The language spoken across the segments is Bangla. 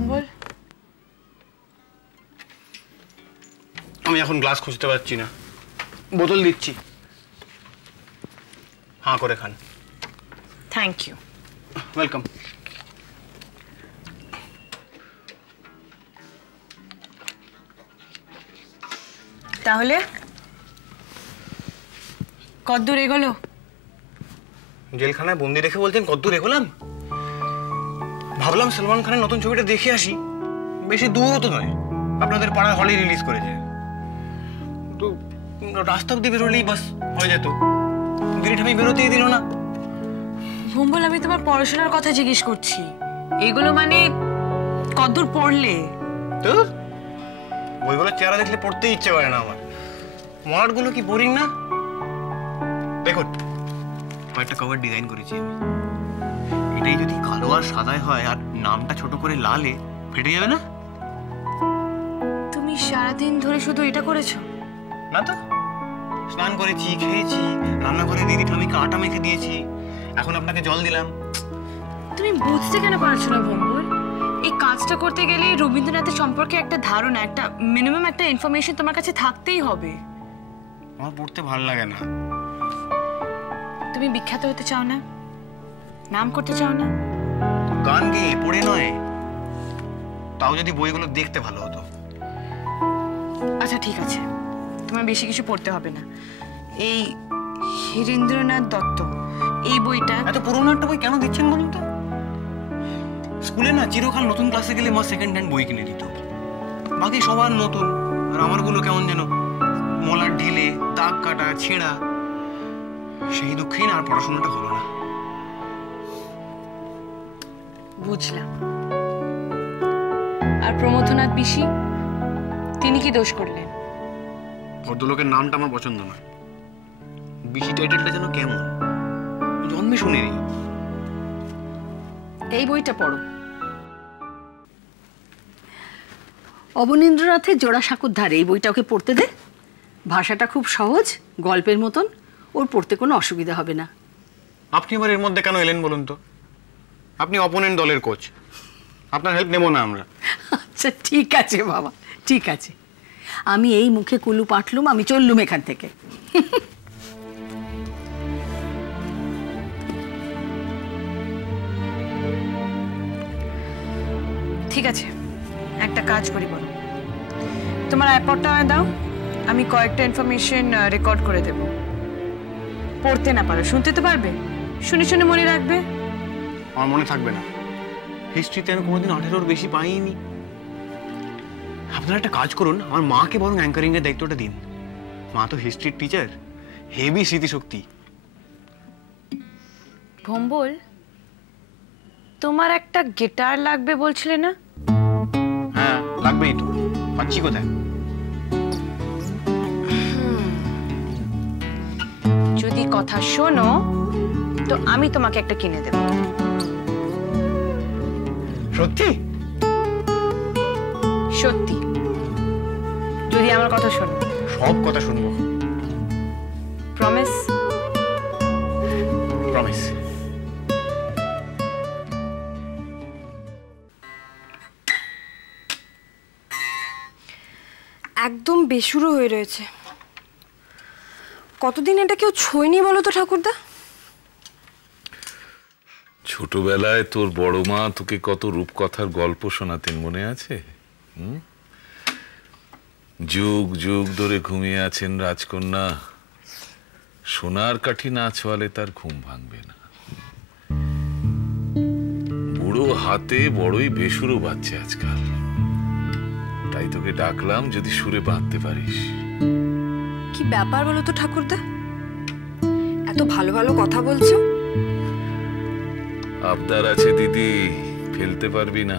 ভম্বল? আমি এখন গ্লাস খুঁজতে পারছি না, বোতল দিচ্ছি, হাঁ করে খান। Thank you. ওয়েলকাম। তাহলে কতদূর এগোলো? জেলখানায় বন্দি রেখে বলছেন কতদূর এগোলাম? ভাবলাম সলমান খানের নতুন ছবিটা দেখে আসি, বেশি দূরও তো নয়, আপনাদের পাড়ার হলে রিলিজ করেছে, তো রাস্তা অব্দি বেরোলেই বাস হয়ে যেত, গেট আমি বেরোতেই দিল না। ভম্বল, আমি তোমার পড়াশোনার কথা জিজ্ঞেস করছি, এগুলো মানে কতদূর পড়লে? তো বইগুলো চেহারা দেখলে পড়তেই ইচ্ছে করে না আমার, মলাটগুলো কি বোরিং না? দেখুন কয়েকটা কভার ডিজাইন করেছি আমি, এটাই যদি কালো আর সাদায় হয় আর নামটা ছোট করে লালে, ফেটে যাবে না? তুমি সারাদিন ধরে শুধু এটা করেছো? না তো, স্নান করেছি, খেয়েছি, রান্নাঘরে দিদি ঠামিকে আটা মেখে দিয়েছি, এখন আপনাকে জল দিলাম। তুমি বুঝতে কেন পারছো না ভম্বল? এই কাজটা করতে গেলে রবীন্দ্রনাথের সম্পর্কে একটা ধারণা, একটা মিনিমাম একটা ইনফরমেশন তোমার কাছে থাকতেই হবে। আমার পড়তে ভালো লাগে না। তুমি বিখ্যাত হতে চাও না? নাম করতে চাও না? গান গেয়ে পড়ে নয়, তাও যদি বইগুলো দেখতে ভালো হতো। আচ্ছা ঠিক আছে, তোমার বেশি কিছু পড়তে হবে না। এই হীরেন্দ্রনাথ দত্ত এই বইটা, এত পুরোনো একটা বই কেন দিচ্ছেন বলুন তো? স্কুলে না চিরকাল নতুন ক্লাসে গেলে মা সেকেন্ড হ্যান্ড বই কিনে দিত, বাকি সবার নতুন, আর আমারগুলো কেমন যেন মলার ঢিলে, দাগ কাটা, ছেঁড়া। সেই দুঃখেই না আর পড়াশোনাটা হলো না। বুঝলাম। আর প্রমথনাথ বিশি, তিনি কি দোষ করলেন? ভদ্রলোকের নামটা আমার পছন্দ নয়, বিশি টাইটেলটা যেন কেমন, জন্মে শুনিনি। এই বইটা পড়ো। অবনীন্দ্রনাথের জোড়াসাঁকোর ধারে এই বইটা ওকে পড়তে দে, ভাষাটা খুব সহজ, গল্পের মতন, ওর পড়তে কোনো অসুবিধা হবে না। আপনি এবার এর মধ্যে কেন এলেন বলুন তো? আপনি অপোনেন্ট দলের কোচ, আপনার হেল্প নেব না আমরা। আচ্ছা ঠিক আছে বাবা, ঠিক আছে, আমি এই মুখে কুলু পাঠলুম, আমি চললুম এখান থেকে। ঠিক আছে, একটা কাজ করি বলো, তোমার আইপডটা দাও, আমি কয়েকটা ইনফরমেশন রেকর্ড করে দেব। পড়তে না পারো, শুনতে তো পারবে, শুনে শুনে মনে রাখবে। আমার মনে থাকবে না, হিস্ট্রিতে আমি কোনোদিন 18-র বেশি পাইনি। আপনারা একটা কাজ করুন, আমার মাকে বরং অ্যাঙ্কারিং এর দায়িত্বটা দিন, মা তো হিস্ট্রির টিচার, হেভি স্মৃতিশক্তি। ভম্বল, তোমার একটা গিটার লাগবে বলছিলে না? হ্যাঁ লাগবেই তো, পাচ্ছি কোথায়? যদি কথা শোনো তো আমি তোমাকে একটা কিনে দেব। সত্যি? সত্যি, যদি আমার কথা শোনো। সব কথা শুনবো। প্রমিস? প্রমিস। একদম বেসুরো হয়ে রয়েছে, কতদিন এটা কেউ ছোঁয়নি বলো তো ঠাকুরদা? ছোটবেলায় তোর বড় মা তোকে কত রূপকথার গল্প শোনাতেন, মনে আছে? যুগ যুগ ধরে ঘুমিয়ে আছেন রাজকন্যা, সোনার কাঠি না ছোঁয়ালে তার ঘুম ভাঙবে না। বুড়ো হাতে বড়ই বেসুরো বাজছে আজকাল, তাই তোকে ডাকলাম যদি সুরে বাঁধতে পারিস। কি ব্যাপার বলো তো ঠাকুরদা, এত ভালো ভালো কথা বলছো? আবদার আছে দিদি, ফেলতে পারবি না,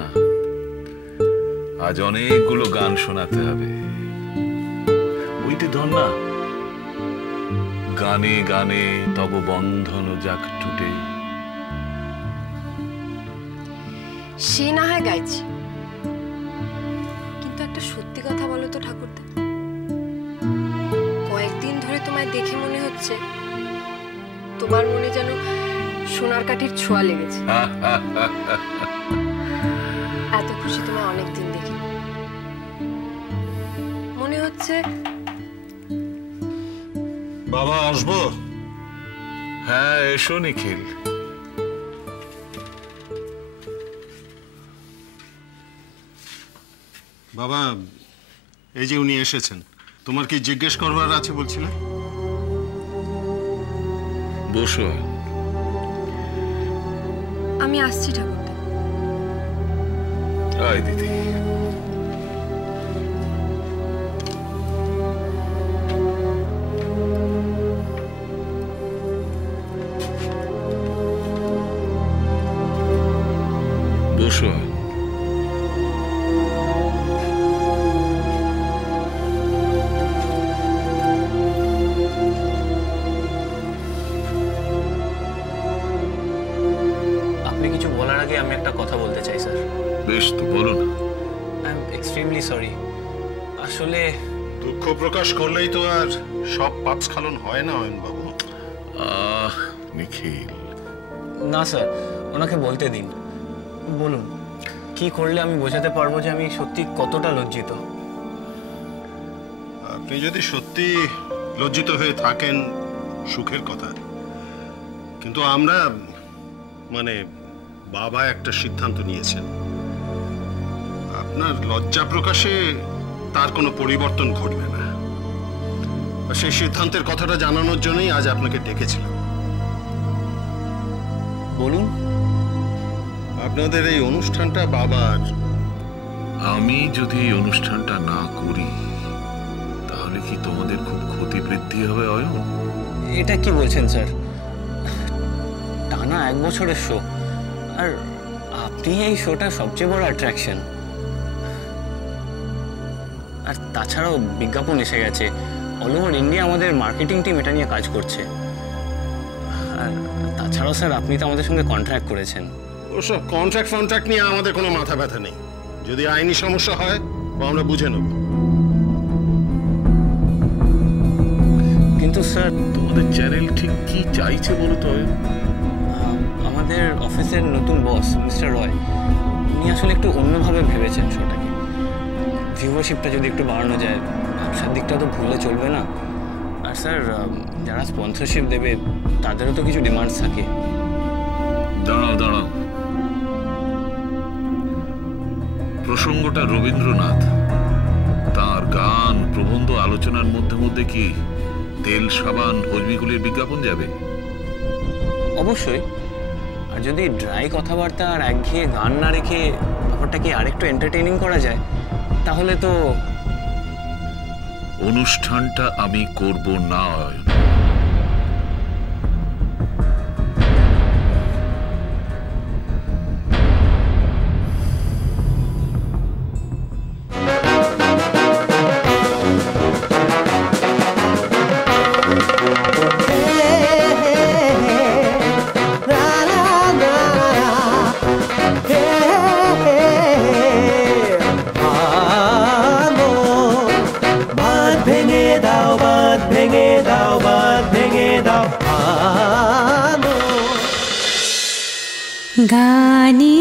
আজ অনেকগুলো গান শোনাতে হবে। ওইটি ধর না, গানে গানে তব বন্ধন যাক টুটে। সে না হয় গাইছি, কিন্তু একটা সত্যি কথা বলো তো ঠাকুরদা, কয়েকদিন ধরে তোমায় দেখে মনে হচ্ছে তোমার মনে যেন সোনার কাঠির ছোঁয়া লেগেছে। এত খুশি তোমায় অনেকদিন দেখি। মনে হচ্ছে বাবা আসবো? হ্যাঁ এসো নিখিল। বাবা, এই যে উনি এসেছেন, তোমার কি জিজ্ঞেস করবার আছে বলছিলে? বসো। আমি আসছি ঠাকুরদা। আয় দিদি। বসো। আপনি কিছু বলার আগে আমি একটা কথা বলতে চাই স্যার। বেশ তো বলো না। I am extremely sorry. আসলে দুঃখ প্রকাশ করলেই তো আর সব পাপ স্খলন হয় না অয়ন বাবু। নিখিল। না স্যার, ওনাকে বলতে দিন। বলুন কি করলে আমি বোঝাতে পারবো যে আমি সত্যি কতটা লজ্জিত। আপনি যদি সত্যি লজ্জিত হয়ে থাকেন সুখের কথা, কিন্তু আমরা মানে বাবা একটা সিদ্ধান্ত নিয়েছেন, আপনার লজ্জা প্রকাশে তার কোনো পরিবর্তন ঘটবে না। সেই সিদ্ধান্তের কথাটা জানানোর জন্যই আজ আপনাকে ডেকেছিলাম। বলুন। আপনাদের এই অনুষ্ঠানটা বাবার। আমি যদি এই অনুষ্ঠানটা না করি তাহলে কি তোমাদের খুব ক্ষতি বৃদ্ধি হবে অয়ন? এটা কি বলছেন স্যার? টানা 1 বছরের শো, আর আপনি এই শোটা সবচেয়ে বড় অ্যাট্রাকশন। আর তাছাড়াও বিজ্ঞাপন এসে গেছে, অল ওভার ইন্ডিয়া আমাদের মার্কেটিং টিম এটা নিয়ে কাজ করছে। আর তাছাড়াও স্যার আপনি তো আমাদের সঙ্গে কন্ট্রাক্ট করেছেন। ওসব কন্ট্রাক্ট নিয়ে আমাদের কোনো মাথা ব্যথা নেই। যদি আইনি সমস্যা হয় আমরা বুঝে নেব। কিন্তু স্যার তোমাদের চ্যানেল ঠিক কি চাইছে বলো তো অয়ন? আমাদের অফিসের নতুন বস মিস্টার রয়, উনি আসলে একটু অন্যভাবে ভেবেছেন শোটাকে। ভিউয়ারশিপটা যদি একটু বাড়ানো যায়, ব্যবসার দিকটা তো ভুললে চলবে না। আর স্যার যারা স্পন্সরশিপ দেবে তাদেরও তো কিছু ডিমান্ডস থাকে। দাঁড়াও দাঁড়াও, প্রসঙ্গটা রবীন্দ্রনাথ, তার গান প্রবন্ধ আলোচনার মধ্যে মধ্যে কি তেল সাবান হজমিগুলির বিজ্ঞাপন যাবে? অবশ্যই। আর যদি ড্রাই কথাবার্তা আর একঘেয়ে গান না রেখে ব্যাপারটাকে আরেকটু এন্টারটেইনিং করা যায় তাহলে তো। অনুষ্ঠানটা আমি করব না অয়ন। গানে